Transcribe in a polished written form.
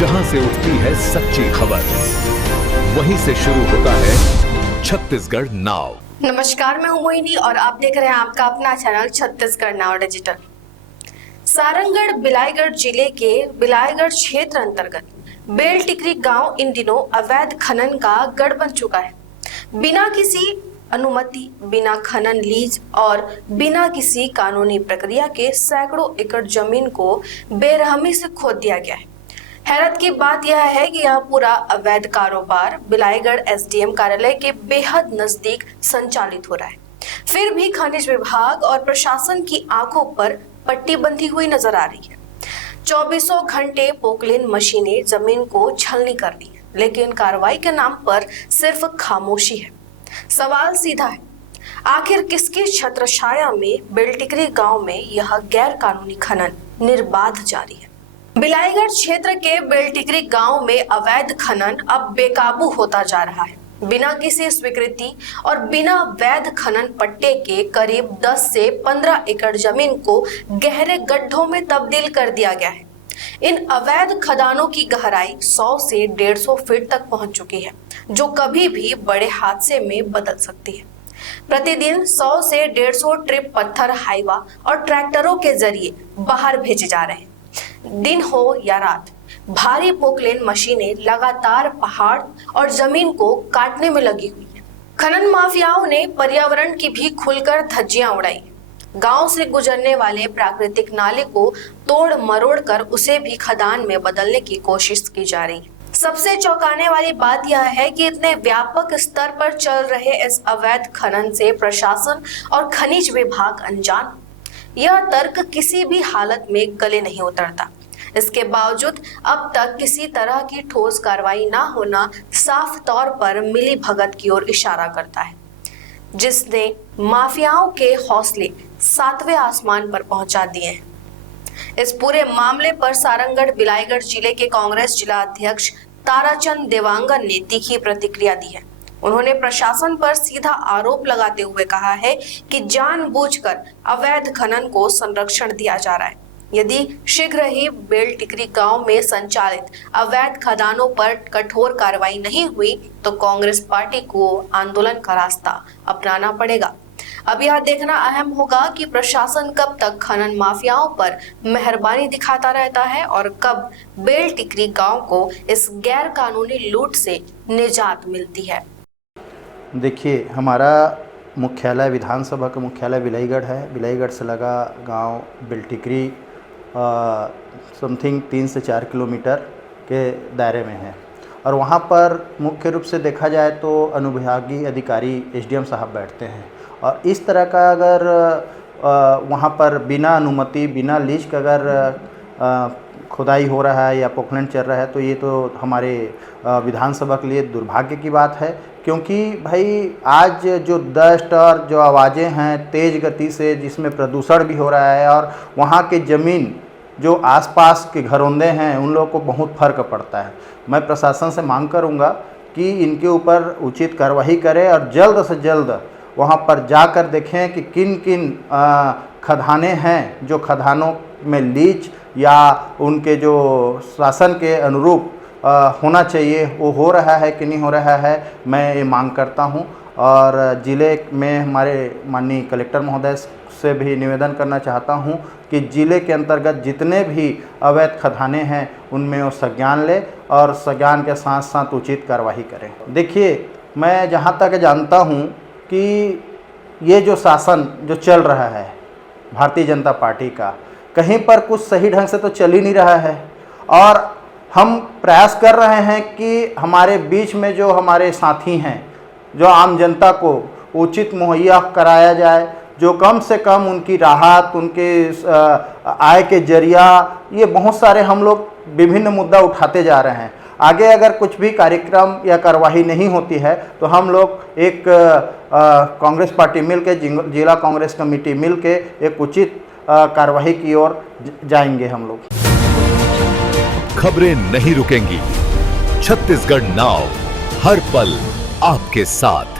जहां से उठती है सच्ची खबर, वहीं से शुरू होता है छत्तीसगढ़ नाव। नमस्कार, मैं हूं मोहिनी और आप देख रहे हैं आपका अपना चैनल छत्तीसगढ़ नाव डिजिटल। सारंगढ़ बिलाईगढ़ जिले के बिलाईगढ़ क्षेत्र अंतर्गत बेल टिकरी गांव इन दिनों अवैध खनन का गढ़ बन चुका है। बिना किसी अनुमति, बिना खनन लीज और बिना किसी कानूनी प्रक्रिया के सैकड़ों एकड़ जमीन को बेरहमी से खोद दिया गया है। हैरत की बात यह है कि यह पूरा अवैध कारोबार बिलाईगढ़ एसडीएम कार्यालय के बेहद नजदीक संचालित हो रहा है। फिर भी खनिज विभाग और प्रशासन की आंखों पर पट्टी बंधी हुई नजर आ रही है। 24 घंटे पोकलेन मशीनें जमीन को छलनी कर रही है, लेकिन कार्रवाई के नाम पर सिर्फ खामोशी है। सवाल सीधा है, आखिर किसकी छत्रछाया में बेलटिकरी गांव में यह गैर कानूनी खनन निर्बाध जारी है? बिलाईगढ़ क्षेत्र के बेलटिकरी गांव में अवैध खनन अब बेकाबू होता जा रहा है। बिना किसी स्वीकृति और बिना वैध खनन पट्टे के करीब 10 से 15 एकड़ जमीन को गहरे गड्ढों में तब्दील कर दिया गया है। इन अवैध खदानों की गहराई 100 से 150 फीट तक पहुंच चुकी है, जो कभी भी बड़े हादसे में बदल सकती है। प्रतिदिन 100 से 150 ट्रिप पत्थर हाईवा और ट्रैक्टरों के जरिए बाहर भेजे जा रहे हैं। दिन हो या रात, भारी पोकलेन मशीनें लगातार पहाड़ और जमीन को काटने में लगी हुई है। खनन माफियाओं ने पर्यावरण की भी खुलकर धज्जियां उड़ाई। गांव से गुजरने वाले प्राकृतिक नाले को तोड़ मरोड़ कर उसे भी खदान में बदलने की कोशिश की जा रही है। सबसे चौंकाने वाली बात यह है कि इतने व्यापक स्तर पर चल रहे इस अवैध खनन से प्रशासन और खनिज विभाग अनजान। यह तर्क किसी भी हालत में गले नहीं उतरता। इसके बावजूद अब तक किसी तरह की ठोस कार्रवाई ना होना साफ तौर पर मिली भगत की ओर इशारा करता है, जिसने माफियाओं के हौसले 7वें आसमान पर पहुंचा दिए हैं। इस पूरे मामले पर सारंगढ़ बिलाईगढ़ जिले के कांग्रेस जिला अध्यक्ष ताराचंद देवांगन ने तीखी प्रतिक्रिया दी है। उन्होंने प्रशासन पर सीधा आरोप लगाते हुए कहा है कि जानबूझकर अवैध खनन को संरक्षण दिया जा रहा है। यदि शीघ्र ही बेल टिकरी गांव में संचालित अवैध खदानों पर कठोर कार्रवाई नहीं हुई तो कांग्रेस पार्टी को आंदोलन का रास्ता अपनाना पड़ेगा। अब यह देखना अहम होगा कि प्रशासन कब तक खनन माफियाओं पर मेहरबानी दिखाता रहता है और कब बेल टिकरी गांव को इस गैर कानूनी लूट से निजात मिलती है। देखिए, हमारा मुख्यालय विधानसभा का मुख्यालय बिलाईगढ़ है। बिलाईगढ़ से लगा गांव बेलटिकरी समथिंग 3 से 4 किलोमीटर के दायरे में है और वहाँ पर मुख्य रूप से देखा जाए तो अनुविभागीय अधिकारी एसडीएम साहब बैठते हैं और इस तरह का अगर वहाँ पर बिना अनुमति, बिना लीज का अगर खुदाई हो रहा है या पोखलन चल रहा है तो ये तो हमारे विधानसभा के लिए दुर्भाग्य की बात है। क्योंकि भाई आज जो डस्ट और जो आवाज़ें हैं तेज़ गति से, जिसमें प्रदूषण भी हो रहा है और वहाँ के ज़मीन जो आसपास के घरौंदे हैं उन लोगों को बहुत फ़र्क पड़ता है। मैं प्रशासन से मांग करूँगा कि इनके ऊपर उचित कार्रवाई करें और जल्द से जल्द वहाँ पर जाकर देखें कि किन किन खदानें हैं, जो खदानों में लीज या उनके जो शासन के अनुरूप होना चाहिए वो हो रहा है कि नहीं हो रहा है, मैं ये मांग करता हूँ। और ज़िले में हमारे माननीय कलेक्टर महोदय से भी निवेदन करना चाहता हूँ कि ज़िले के अंतर्गत जितने भी अवैध खदानें हैं उनमें वो संज्ञान ले और संज्ञान के साथ साथ उचित कार्रवाई करें। देखिए, मैं जहाँ तक जानता हूँ कि ये जो शासन जो चल रहा है भारतीय जनता पार्टी का, कहीं पर कुछ सही ढंग से तो चल ही नहीं रहा है और हम प्रयास कर रहे हैं कि हमारे बीच में जो हमारे साथी हैं, जो आम जनता को उचित मुहैया कराया जाए, जो कम से कम उनकी राहत, उनके आय के जरिया, ये बहुत सारे हम लोग विभिन्न मुद्दा उठाते जा रहे हैं। आगे अगर कुछ भी कार्यक्रम या कार्यवाही नहीं होती है तो हम लोग एक कांग्रेस पार्टी मिल के, जिला कांग्रेस कमेटी मिल के एक उचित कार्यवाही की ओर जाएंगे हम लोग। खबरें नहीं रुकेंगी। छत्तीसगढ़ नाव हर पल आपके साथ।